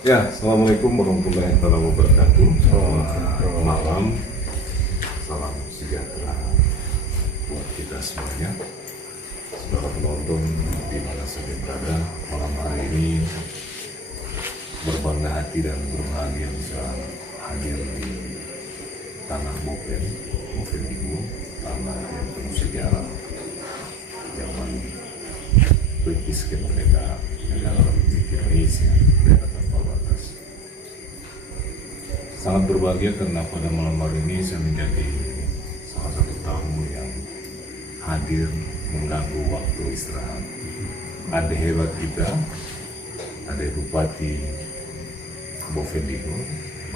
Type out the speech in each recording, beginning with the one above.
Ya, Assalamualaikum warahmatullahi wabarakatuh. Selamat malam, salam sejahtera buat kita semuanya. Saudara penonton di mana saja berada, malam hari ini berbangga hati dan berbahagia bisa hadir di tanah Boven Digo, tanah yang penuh sejarah, zaman British kemerdekaan negara Republik Indonesia, daerah tanpa batas. Sangat berbahagia karena pada malam hari ini saya menjadi salah satu tamu yang hadir mengganggu waktu istirahat. Ada hebat kita, ada Bupati Boven Digo,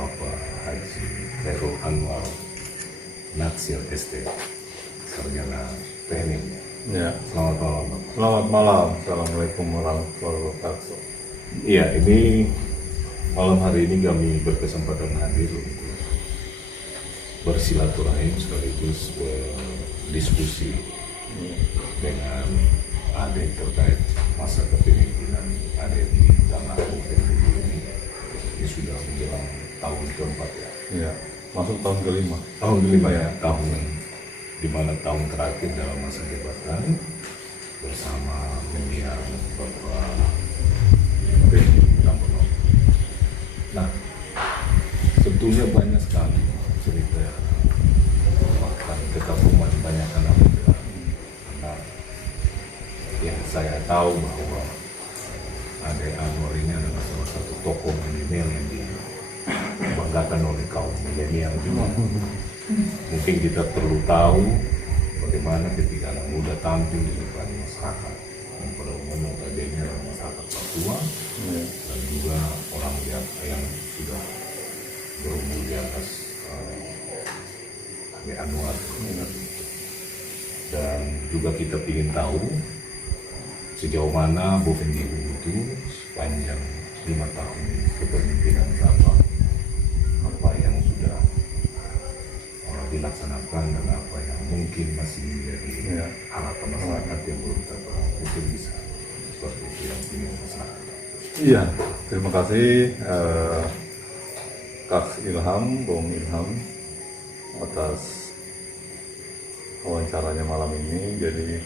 Bapak Haji Khairul Anwar Natsir ST, Sarjana Teknik. Ya, Selamat malam, Bapak. selamat malam. Assalamualaikum warahmatullahi wabarakatuh. Iya, ini malam hari ini kami berkesempatan hadir untuk bersilaturahim sekaligus berdiskusi dengan Ade terkait masa kepemimpinan Ade di tanah Boven Digo ini. Ini sudah menjelang tahun keempat ya. Ya, masuk tahun kelima. Tahun kelima ya, tahun di mana tahun terakhir dalam masa jabatan bersama mendiang Bapak Benny Tambono. Nah, tentunya banyak sekali cerita, bahkan kekaguman banyak anak muda. Karena yang saya tahu bahwa Ade Anwar ini adalah salah satu tokoh milenial yang dibanggakan oleh kaum milenial juga. Mungkin kita perlu tahu bagaimana ketika anak muda tampil di depan masyarakat, yang pada umumnya notabene adalah masyarakat Papua dan juga orang yang sudah berumur di atas Ade Anwar. Dan juga kita ingin tahu sejauh mana Boven Digo itu sepanjang 5 tahun kepemimpinan Bapak, apa yang sudah dilaksanakan dan apa yang mungkin masih menjadi harapan masyarakat yang belum terpenuhi. Mungkin bisa seperti itu yang ingin masyarakat. Iya, terima kasih Kak Ilham, Bung Ilham atas wawancaranya malam ini. Jadi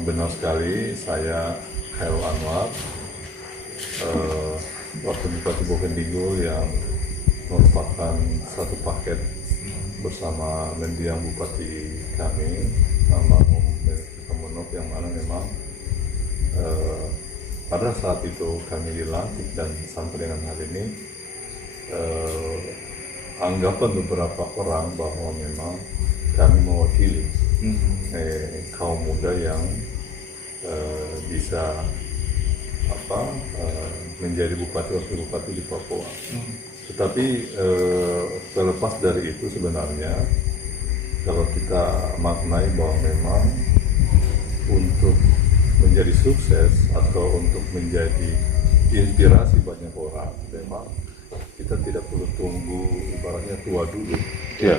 benar sekali, saya Khairul Anwar, wakil Bupati Boven Digo yang merupakan satu paket bersama mendiang Bupati kami, almarhum Benny Tambono, yang mana memang pada saat itu kami dilantik dan sampai dengan hari ini anggapan beberapa orang bahwa memang kami mewakili kaum muda yang bisa menjadi bupati wakil bupati di Papua. Tetapi terlepas dari itu sebenarnya kalau kita maknai bahwa memang untuk menjadi sukses atau untuk menjadi inspirasi banyak orang, memang kita tidak perlu tunggu ibaratnya tua dulu. Ya,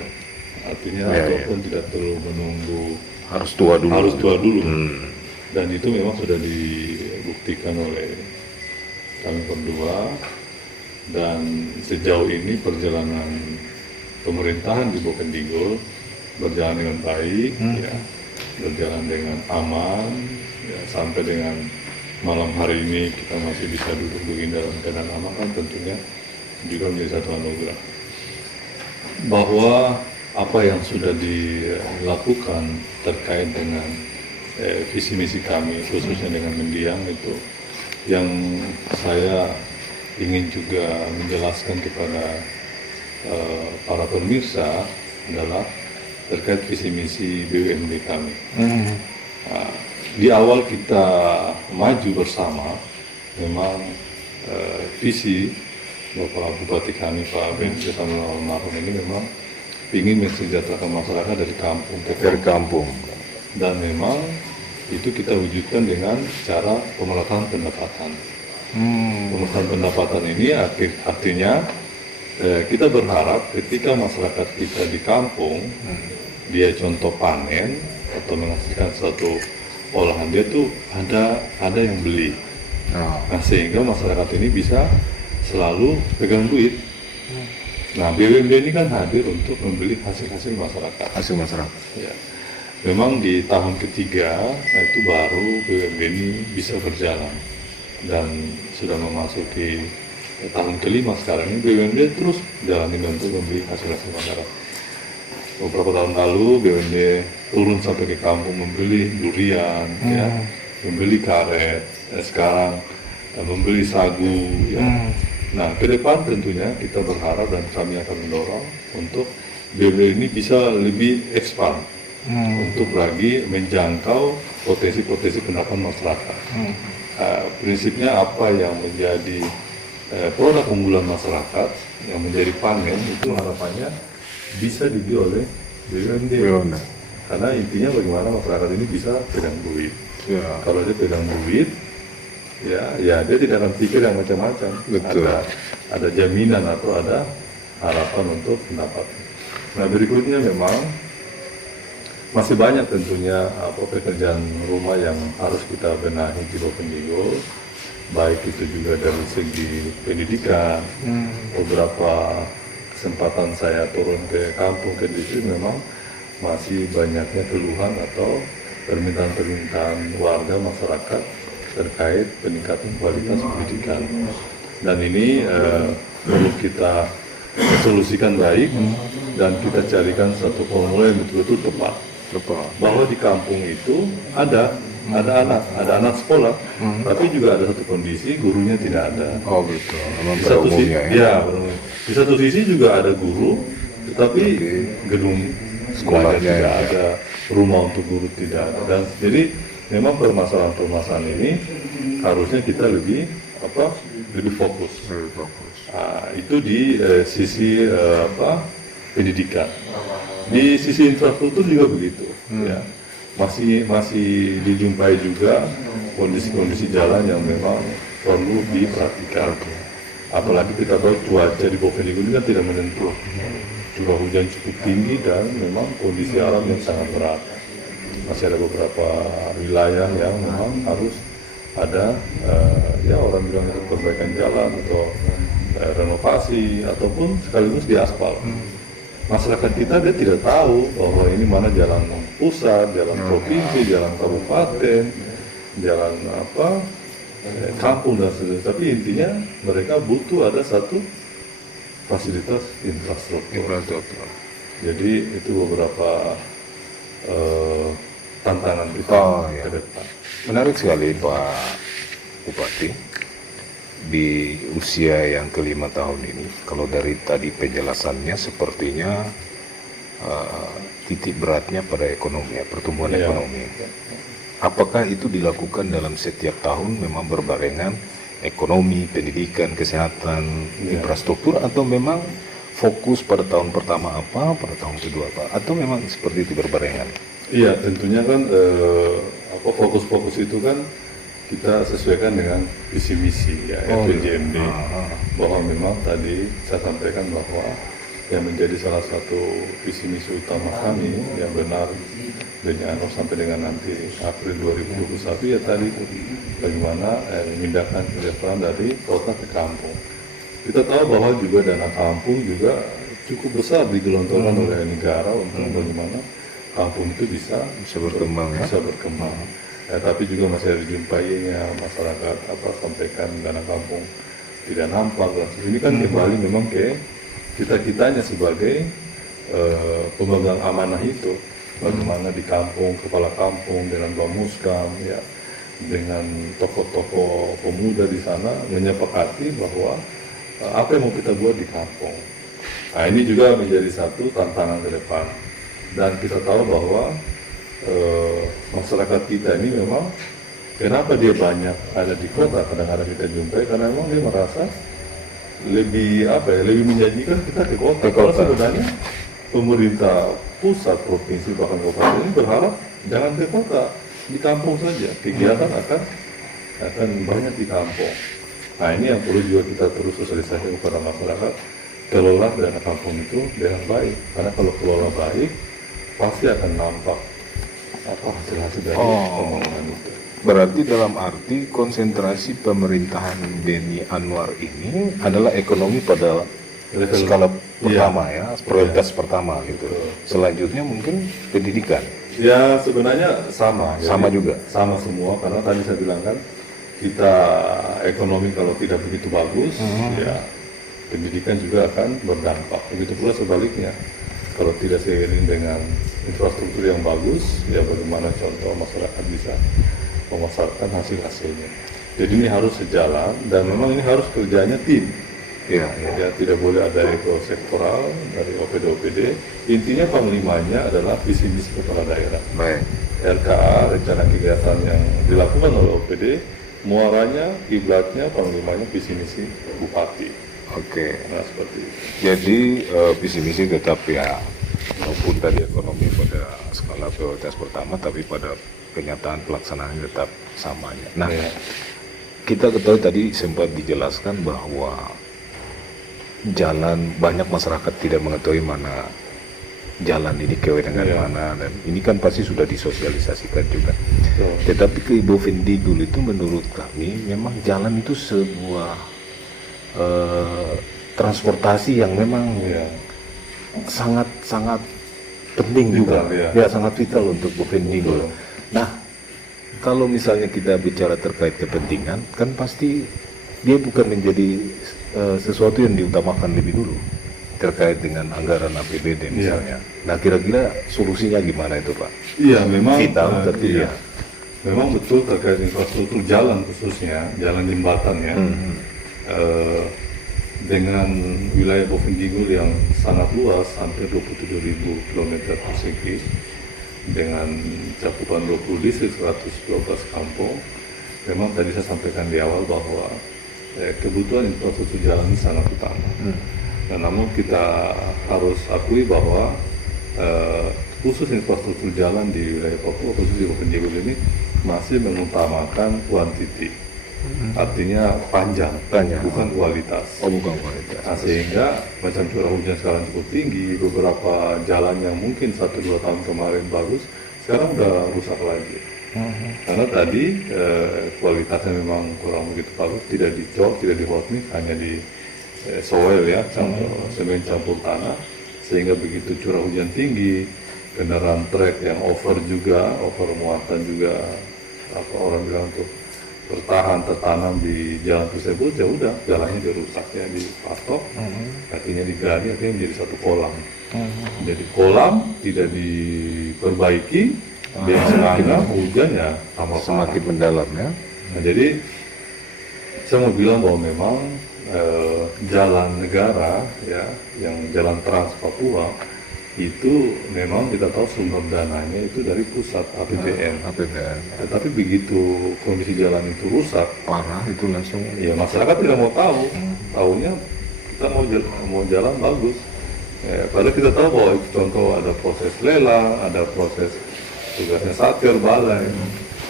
Artinya ataupun tidak perlu menunggu harus tua dulu. harus tua dulu. Dan itu memang sudah dibuktikan oleh kami berdua. Dan sejauh ini perjalanan pemerintahan di Boven Digo berjalan dengan baik, ya, berjalan dengan aman, ya, sampai dengan malam hari ini kita masih bisa duduk begini dalam keadaan aman, kan tentunya juga menjadi satu anugerah. Bahwa apa yang sudah dilakukan terkait dengan visi misi kami, khususnya dengan mendiang itu, yang saya ingin juga menjelaskan kepada para pemirsa adalah terkait visi misi BUMD kami. Nah, di awal kita maju bersama, memang visi Bapak Bupati kami Pak Benny Tambono almarhum ini memang ingin mensejahterakan masyarakat dari kampung ke kampung. Dan memang itu kita wujudkan dengan cara pemerataan pendapatan. Pemerataan pendapatan ini artinya kita berharap ketika masyarakat kita di kampung dia contoh panen atau menghasilkan suatu olahan, dia tuh ada yang beli. Nah, sehingga masyarakat ini bisa selalu pegang duit. Nah, BUMD ini kan hadir untuk membeli hasil-hasil masyarakat. Hasil masyarakat. Ya. Memang di tahun ketiga itu baru BUMD ini bisa berjalan dan sudah memasuki tahun kelima sekarang ini BUMD terus jalani untuk membeli hasil-hasil masyarakat. Beberapa tahun lalu BUMD turun sampai ke kampung membeli durian, ya, membeli karet, sekarang membeli sagu, ya. Nah, ke depan tentunya kita berharap dan kami akan mendorong untuk BUMD ini bisa lebih expand untuk lagi menjangkau potensi-potensi pendapatan masyarakat. Prinsipnya apa yang menjadi produk unggulan masyarakat yang menjadi panen itu harapannya bisa dibeli oleh BUMD. Karena intinya bagaimana masyarakat ini bisa pegang duit. Ya. Kalau dia pegang duit, ya dia tidak akan pikir yang macam-macam. Betul. Ada jaminan atau ada harapan untuk pendapatan. Nah, berikutnya memang masih banyak tentunya pekerjaan rumah yang harus kita benahi di Bovendigul, baik itu juga dari segi pendidikan. Beberapa kesempatan saya turun ke kampung, ke distrik, memang masih banyaknya keluhan atau permintaan-permintaan warga masyarakat terkait peningkatan kualitas pendidikan. Dan ini perlu kita solusikan baik dan kita carikan satu formula yang betul-betul tepat. Bahwa di kampung itu ada anak sekolah, tapi juga ada satu kondisi gurunya tidak ada. Oh betul. Memang Di pada satu sisi, umumnya ya. di satu sisi juga ada guru, tetapi gedung sekolahnya tidak ada, rumah untuk guru tidak ada. Dan jadi memang permasalahan-permasalahan ini harusnya kita lebih fokus. Itu di sisi pendidikan. Di sisi infrastruktur juga begitu. Ya. Masih dijumpai juga kondisi-kondisi jalan yang memang perlu diperhatikan. Apalagi kita tahu cuaca di Bovendigul ini kan tidak menentu. Curah hujan cukup tinggi dan memang kondisi alam yang sangat berat. Masih ada beberapa wilayah yang memang harus ada orang bilang itu perbaikan jalan atau renovasi ataupun sekaligus diaspal. Masyarakat kita dia tidak tahu bahwa ini mana jalan pusat, jalan provinsi, jalan kabupaten, jalan kampung dan sebagainya. Tapi intinya mereka butuh ada satu fasilitas infrastruktur. Jadi itu beberapa tantangan kita ke depan. Menarik sekali Pak Bupati. Di usia yang ke-5 tahun ini, kalau dari tadi penjelasannya sepertinya titik beratnya pada ekonomi, pertumbuhan ekonomi. Apakah itu dilakukan dalam setiap tahun memang berbarengan ekonomi, pendidikan, kesehatan, infrastruktur, atau memang fokus pada tahun pertama apa, pada tahun kedua apa, atau memang seperti itu berbarengan? Iya, tentunya kan fokus-fokus itu kan kita sesuaikan dengan visi misi RPJMD, bahwa memang tadi saya sampaikan bahwa yang menjadi salah satu visi misi utama kami yang benar dengan sampai dengan nanti April 2021 ya tadi bagaimana memindahkan kesejahteraan dari kota ke kampung. Kita tahu bahwa juga dana kampung juga cukup besar digelontorkan oleh negara untuk bagaimana kampung itu bisa berkembang. Tapi juga masih ada dijumpainya masyarakat sampaikan dana kampung tidak nampak. Ini kan kembali memang ke kita-kitanya sebagai pemegang amanah itu. Bagaimana di kampung, kepala kampung dengan Bamuskam, dengan tokoh-tokoh pemuda di sana menyepakati bahwa apa yang mau kita buat di kampung. Nah, ini juga menjadi satu tantangan ke depan. Dan kita tahu bahwa masyarakat kita ini memang kenapa dia banyak ada di kota, kadang-kadang kita jumpai karena memang dia merasa lebih menjanjikan kita ke kota. Kalau sebenarnya pemerintah pusat, provinsi, bahkan kabupaten ini berharap jangan ke kota, di kampung saja. Kegiatan akan banyak di kampung. Nah, ini yang perlu juga kita terus sosialisasi kepada masyarakat. Kelola dana kampung itu dengan baik, karena kalau kelola baik pasti akan nampak hasil-hasil dari pembangunan itu. Berarti dalam arti konsentrasi pemerintahan Beni Anwar ini adalah ekonomi pada skala pertama ya, prioritas pertama gitu. Selanjutnya mungkin pendidikan. Ya sebenarnya sama. Sama juga. Sama semua, karena tadi saya bilang kan, kita ekonomi kalau tidak begitu bagus, ya pendidikan juga akan berdampak. Begitu pula sebaliknya. Kalau tidak seiring dengan infrastruktur yang bagus, ya bagaimana contoh masyarakat bisa memasarkan hasil-hasilnya. Jadi ini harus sejalan, dan memang ini harus kerjanya tim. Iya. Ya, tidak boleh ada ego sektoral dari OPD-OPD. Intinya panglimanya adalah visi misi kepala daerah. Baik. RKA, rencana kegiatan yang dilakukan oleh OPD, muaranya, kiblatnya, panglimanya visi misi bupati. Oke. Nah seperti itu. Jadi visi misi tetap ya, walaupun tadi ekonomi pada skala prioritas pertama, tapi pada kenyataan pelaksanaannya tetap samanya. Nah, Ya. kita ketahui tadi sempat dijelaskan bahwa jalan, banyak masyarakat tidak mengetahui mana jalan ini kewenangan mana, dan ini kan pasti sudah disosialisasikan juga. Betul. Tetapi ke Ibu Vendigul itu menurut kami memang jalan itu sebuah transportasi yang memang sangat penting juga, ya sangat vital untuk Bu Vendigul. Nah, kalau misalnya kita bicara terkait kepentingan, kan pasti dia bukan menjadi sesuatu yang diutamakan lebih dulu terkait dengan anggaran APBD misalnya. Nah, kira-kira solusinya gimana itu, Pak? Iya, memang Vital, tapi ya. Memang betul terkait infrastruktur jalan, khususnya jalan jembatan ya. Dengan wilayah Bovendigul yang sangat luas, hampir 27.000 km persegi, dengan cakupan 20 distrik, 112 kampung. Memang tadi saya sampaikan di awal bahwa kebutuhan infrastruktur jalan ini sangat utama. Nah, namun kita harus akui bahwa khusus infrastruktur jalan di wilayah Papua, khusus di Bovendigul ini masih mengutamakan kuantiti. Artinya panjang, bukan kualitas. Bukan kualitas. Nah, sehingga macam curah hujan sekarang cukup tinggi, beberapa jalan yang mungkin 1-2 tahun kemarin bagus, sekarang udah rusak lagi. Karena tadi kualitasnya memang kurang begitu bagus, tidak dicor, tidak dihotmix, hanya di soil ya, semen campur tanah, sehingga begitu curah hujan tinggi, kendaraan trek yang over muatan juga, apa orang bilang untuk tertanam di jalan tersebut, ya udah jalannya dirusak ya, dipatok, kakinya digali, akhirnya menjadi satu kolam. Jadi kolam tidak diperbaiki, sehingga hujan ya semakin mendalam ya. Nah, jadi saya mau bilang bahwa memang jalan negara ya, yang jalan Trans Papua itu memang kita tahu sumber dananya itu dari pusat APBN. Tetapi begitu kondisi jalan itu rusak, parah, itu langsung ya masyarakat tidak mau tahu. Tahunya kita mau jalan bagus. Padahal kita tahu bahwa itu contoh ada proses lelang, ada proses tugasnya satker balai.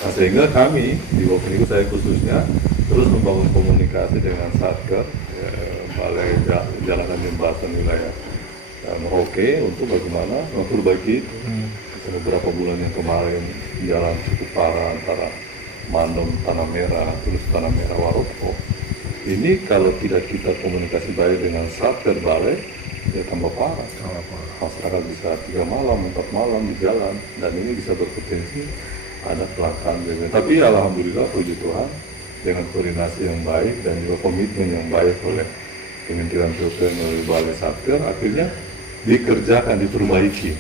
Nah, sehingga kami di Bovendigul, saya khususnya terus membangun komunikasi dengan satker, balai jalan dan jembatan wilayah Merauke, untuk bagaimana memperbaiki. Beberapa bulan yang kemarin jalan cukup parah antara Mandom Tanah Merah, terus Tanah Merah Waroko. Ini kalau tidak kita komunikasi baik dengan satker balai, ya tambah parah. Masyarakat bisa 3 malam, 4 malam di jalan, dan ini bisa berpotensi ada kecelakaan. Tapi alhamdulillah puji Tuhan, dengan koordinasi yang baik dan juga komitmen yang baik oleh Kementerian PUPR melalui Balai Satker, akhirnya dikerjakan, diperbaiki.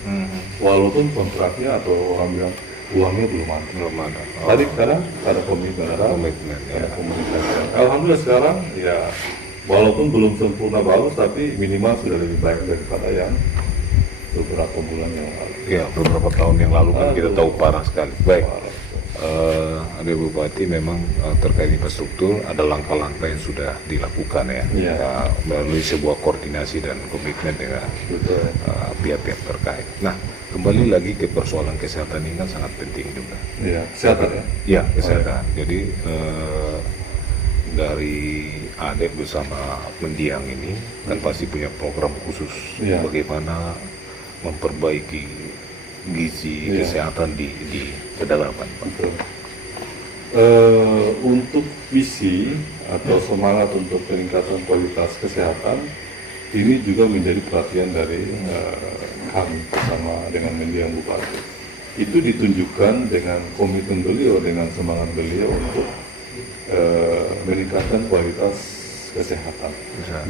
Walaupun kontraknya atau orang bilang uangnya belum ada. Tadi sekarang ada komitmen, ada komunikasi. Alhamdulillah sekarang ya walaupun belum sempurna bagus, tapi minimal sudah lebih baik daripada yang beberapa bulan yang lalu. Ya, beberapa tahun yang lalu kan kita tahu parah sekali. Baik. Ada Bupati, memang terkait infrastruktur ada langkah-langkah yang sudah dilakukan ya, melalui sebuah koordinasi dan komitmen dengan pihak-pihak terkait. Nah, kembali lagi ke persoalan kesehatan ini kan sangat penting juga. Iya, kesehatan ya? Iya, kesehatan. Jadi dari ADEP bersama Mendiang ini kan pasti punya program khusus bagaimana memperbaiki gizi kesehatan di pedalaman, Pak. Untuk visi atau semangat untuk peningkatan kualitas kesehatan ini juga menjadi perhatian dari kami bersama dengan mendiang Bupati. Itu ditunjukkan dengan komitmen beliau, dengan semangat beliau untuk meningkatkan kualitas kesehatan.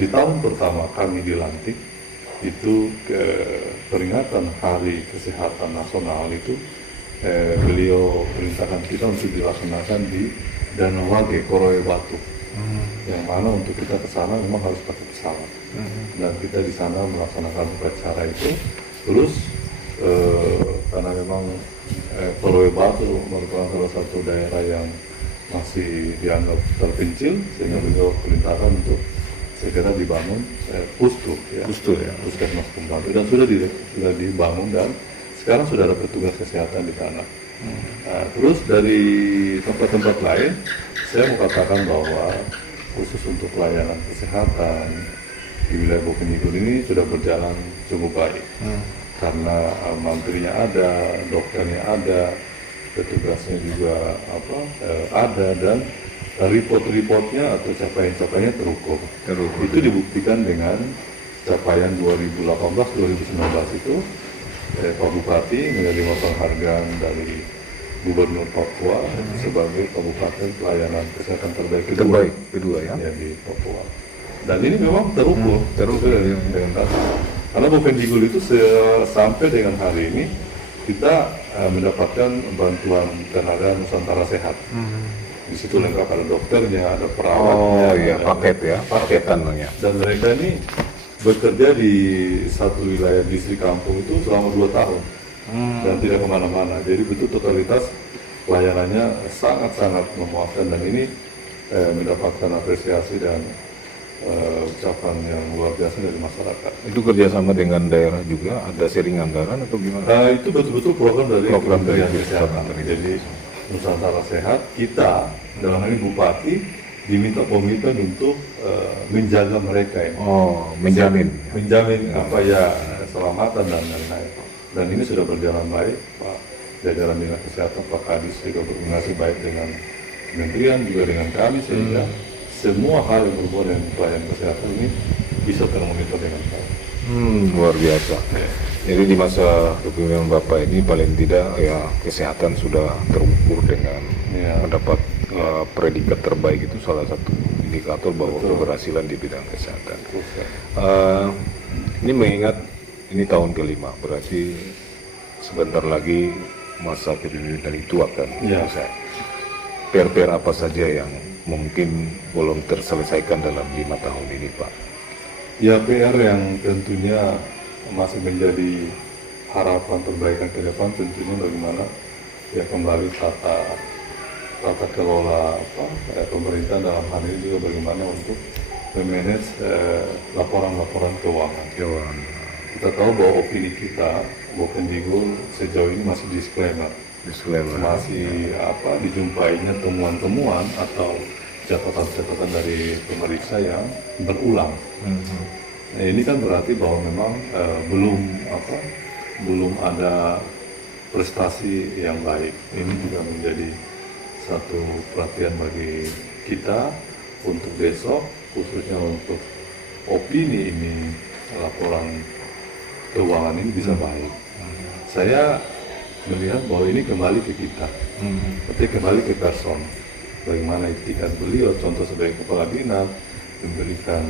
Di tahun pertama kami dilantik itu peringatan Hari Kesehatan Nasional itu beliau perintahkan kita untuk dilaksanakan di Danau Wage, Koroe Batu, yang mana untuk kita ke sana memang harus pakai pesawat. Dan kita di sana melaksanakan upacara itu. Terus karena memang Koroe Batu merupakan salah satu daerah yang masih dianggap terpencil, sehingga beliau perintahkan untuk segera dibangun pustu, ya, puskesmas pembantu, dan sudah dibangun dan sekarang sudah ada petugas kesehatan di sana. Nah, terus dari tempat-tempat lain, saya mau katakan bahwa khusus untuk pelayanan kesehatan di wilayah Bovendigul ini sudah berjalan cukup baik. Karena menterinya ada, dokternya ada, petugasnya juga ada, dan report-reportnya atau capaian-capaiannya terukur. Itu dibuktikan dengan capaian 2018-2019 itu Pak Bupati menerima penghargaan dari Gubernur Papua sebagai Kabupaten Pelayanan Kesehatan terbaik kedua ya di Papua. Dan ini memang terukur dengan data. Karena Bovendigul itu sampai dengan hari ini kita mendapatkan bantuan tenaga Nusantara Sehat. Di situ lengkap, ada dokternya, ada perawatnya, paketan. Dan mereka ini bekerja di satu wilayah distrik kampung itu selama 2 tahun dan tidak kemana-mana. Jadi betul totalitas pelayanannya sangat-sangat memuaskan, dan ini mendapatkan apresiasi dan ucapan yang luar biasa dari masyarakat. Itu kerjasama dengan daerah juga, ada sharing anggaran atau gimana? Itu betul-betul program dari Kementerian Kesehatan. Jadi Nusantara Sehat, kita dalam hal ini Bupati diminta komitmen untuk menjaga mereka ya. Menjamin keselamatan dan lain-lain. Dan ini sudah berjalan baik. Pak jajaran Dinas Kesehatan, Pak Kadis juga berkoordinasi baik dengan kementerian juga dengan kami, sehingga semua hal yang berhubungan dengan pelayanan kesehatan ini bisa termonitor dengan baik. Luar biasa. Jadi di masa kepemimpinan Bapak ini paling tidak ya kesehatan sudah terukur dengan mendapat predikat terbaik, itu salah satu indikator bahwa keberhasilan di bidang kesehatan. Ini mengingat ini tahun ke-5, berarti sebentar lagi masa kepemimpinan itu akan selesai. PR apa saja yang mungkin belum terselesaikan dalam 5 tahun ini, Pak? Ya, PR yang tentunya masih menjadi harapan perbaikan ke depan tentunya bagaimana ya kembali tata kelola pemerintah dalam hal ini, juga bagaimana untuk memanage laporan-laporan keuangan. Kita tahu bahwa opini kita Bovendigul sejauh ini masih disclaimer. Masih dijumpainya temuan-temuan atau catatan-catatan dari pemeriksa yang berulang. Nah, ini kan berarti bahwa memang belum ada prestasi yang baik. Ini juga menjadi satu perhatian bagi kita untuk besok, khususnya untuk opini ini, laporan keuangan ini bisa baik. Saya melihat bahwa ini kembali ke kita, tapi kembali ke person. Bagaimana etikat beliau, contoh sebagai kepala dinas, memberikan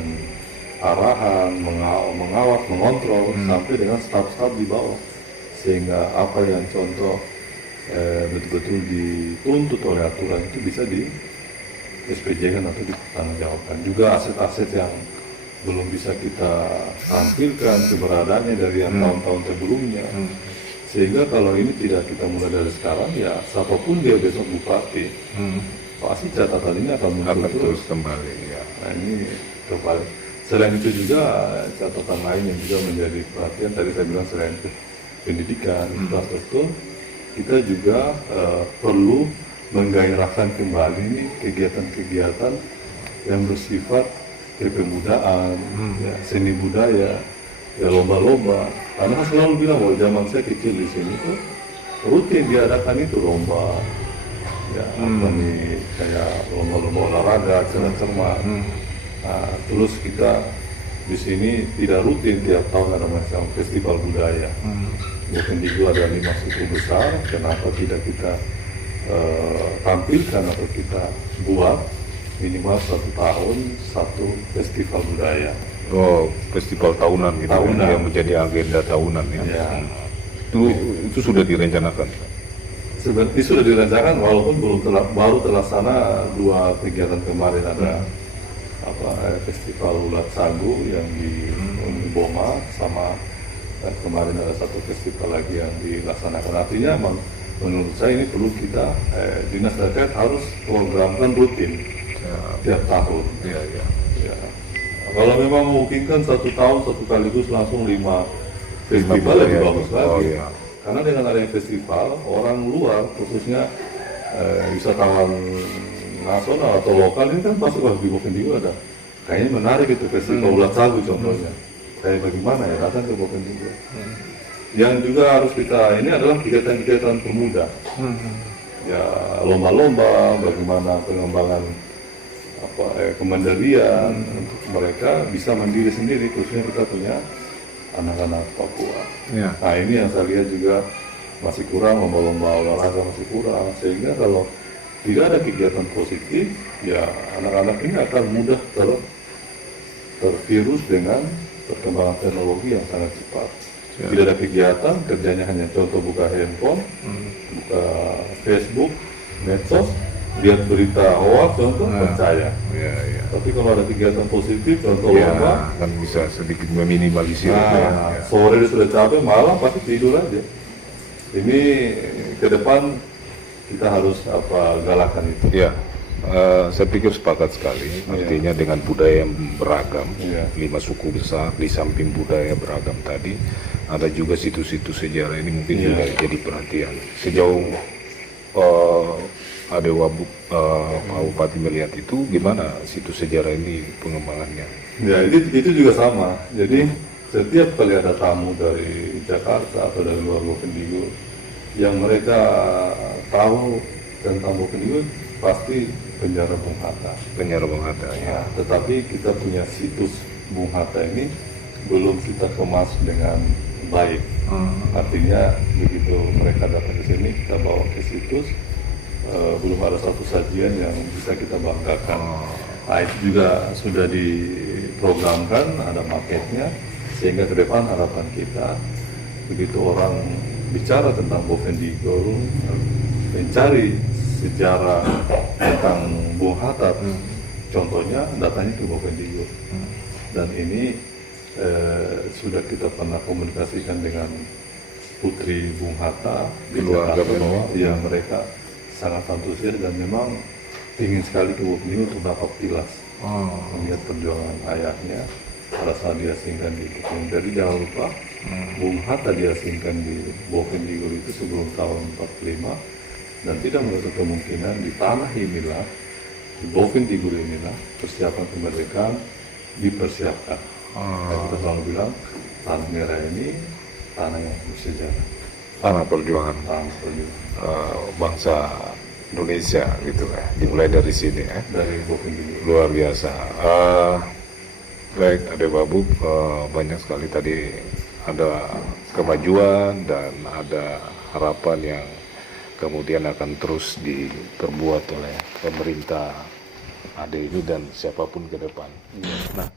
arahan, mengawat, mengontrol, sampai dengan staf-staf di bawah. Sehingga apa yang contoh betul-betul dituntut oleh aturan itu bisa di SPJ-kan atau dipertanggungjawabkan. Juga aset-aset yang belum bisa kita tampilkan keberadaannya dari yang tahun-tahun sebelumnya. Sehingga kalau ini tidak kita mulai dari sekarang, ya siapapun dia besok bupati, pasti catatan ini akan muncul terus kembali. Ya. Nah, ini kembali. Selain itu juga catatan lain yang juga menjadi perhatian, tadi saya bilang selain pendidikan, infrastruktur, kita juga perlu menggairahkan kembali kegiatan-kegiatan yang bersifat kepemudaan, seni budaya, ya lomba-lomba. Karena kan selalu bilang bahwa zaman saya kecil di sini tuh rutin diadakan itu lomba ya apa nih, kayak lomba-lomba olahraga, cermat. Nah, terus kita di sini tidak rutin tiap tahun ada macam festival budaya. Bovendigul ada 5 suku besar, kenapa tidak kita tampilkan atau kita buat minimal 1 tahun 1 festival budaya. Oh, festival tahunan gitu Tahunan. yang menjadi agenda tahunan ya. Ya. Itu sudah direncanakan. Sebenarnya sudah direncanakan walaupun baru terlaksana 2 kegiatan kemarin, ada festival ulat sagu yang di Boma, sama kemarin ada 1 festival lagi yang dilaksanakan. Artinya menurut saya ini perlu kita dinas terkait harus programkan rutin tiap tahun. Iya, iya. Ya. Kalau memang memungkinkan 1 tahun 1 kaligus langsung 5 festival lebih bagus lagi. Oh, iya. Karena dengan adanya festival, orang luar khususnya wisatawan nasional atau lokal ini kan pasti wah di Bovendigul ada. Kayaknya menarik itu festival ulat sagu contohnya. Kayak bagaimana ya datang ke Bovendigul. Yang juga harus kita ini adalah kegiatan-kegiatan pemuda. Ya lomba-lomba, bagaimana pengembangan kemandirian untuk mereka bisa mandiri sendiri, khususnya kita punya anak-anak Papua. Ya. Nah ini yang saya lihat juga masih kurang, lomba-lomba olahraga masih kurang, sehingga kalau tidak ada kegiatan positif, ya anak-anak ini akan mudah tervirus dengan perkembangan teknologi yang sangat cepat. Ya. Tidak ada kegiatan, kerjanya hanya contoh buka handphone, buka Facebook, medsos, lihat berita hoax, contoh percaya. Iya, iya. Tapi kalau ada kegiatan positif, contoh Ya, lomba, kan bisa sedikit meminimalisir. nah, Ya. sore dia sudah capek, malam pasti tidur aja. Ini ke depan kita harus galakan itu. Ya, saya pikir sepakat sekali. Artinya dengan budaya yang beragam, Iya. 5 suku besar, di samping budaya beragam tadi, ada juga situs-situs sejarah ini mungkin Iya. juga jadi perhatian. Sejauh ada Wabuk, Pak Bupati melihat itu, gimana situs sejarah ini pengembangannya? Ya itu juga sama. Jadi setiap kali ada tamu dari Jakarta atau dari luar Bovendigul yang mereka tahu tentang Bovendigul pasti penjara Bung Hatta. Penjara Bung Hatta, ya. Ya, tetapi kita punya situs Bung Hatta ini belum kita kemas dengan baik. Artinya begitu mereka datang ke sini, kita bawa ke situs, belum ada satu sajian yang bisa kita banggakan. Nah, itu juga sudah diprogramkan, ada marketnya, sehingga ke depan harapan kita begitu orang bicara tentang Bovendigul, mencari sejarah tentang Bung Hatta, contohnya datanya ke Bovendigul. Dan ini sudah kita pernah komunikasikan dengan putri Bung Hatta di Keluarga Jakarta, bahwa Bovendigul. ya mereka sangat antusias dan memang ingin sekali ke Bovendigul untuk dapat kilas melihat perjuangan ayahnya pada saat diasingkan di Bovendigul. Jadi jangan lupa Bung Hatta diasingkan di Bovendigul itu sebelum tahun 45, dan tidak menutup kemungkinan di tanah inilah, di Bovendigul inilah persiapan kemerdekaan dipersiapkan. Kita selalu bilang tanah merah ini tanah yang bersejarah, Tanah perjuangan tanah perjuangan bangsa Indonesia gitu ya. Dimulai dari sini ya. dari Bovendigul. Luar biasa. Baik, Ade Babuk, banyak sekali tadi ada kemajuan dan ada harapan yang kemudian akan terus diperbuat oleh pemerintah Ade ini dan siapapun ke depan. Nah,